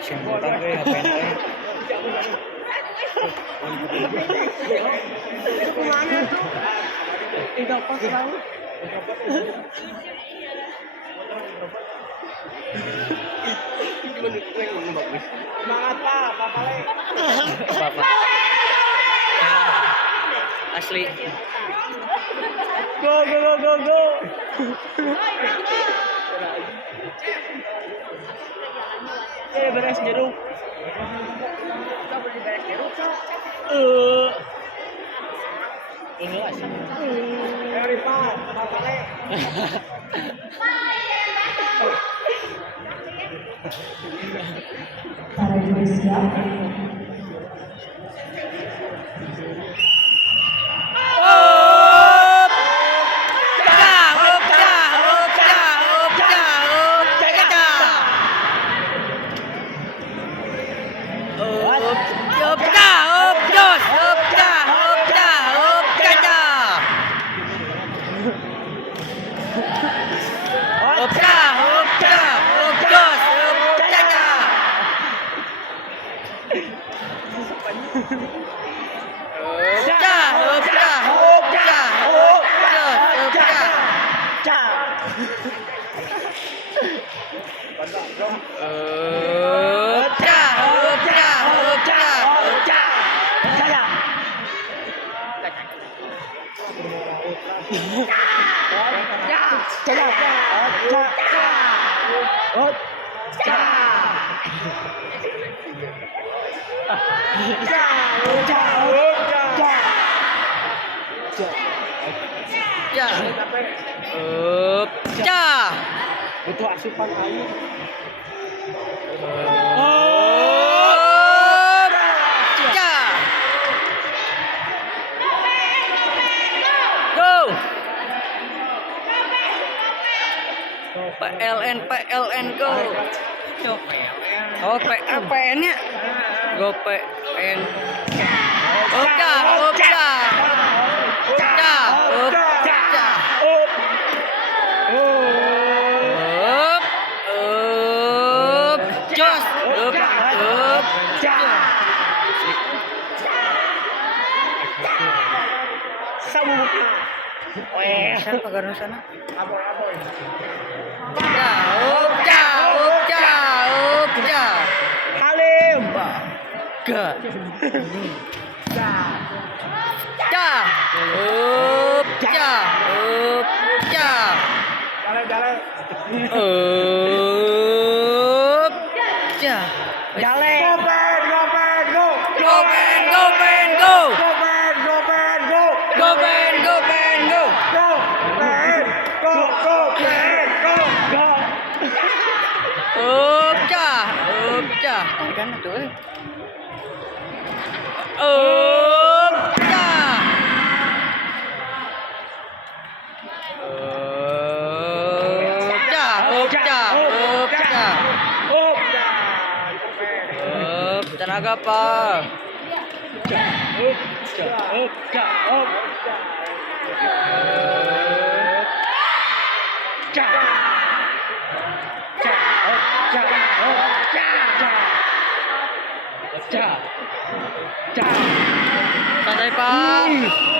Simputan gue ngapain gue? Itu kemana tuh? Tidak pas tahu. Semangat Pak, Bapak Le. Bapak. Asli. Go go go go go. Beres jeruk. Ini lah sih. Dari Pak, Bapak Le. Para juri siap. Butuh asupan air. PLN go. Oh PN-nya. Go PN. Siapa karena sana? Aboy. Halim. Kan tuh. Tenaga Pak. Santai Pak.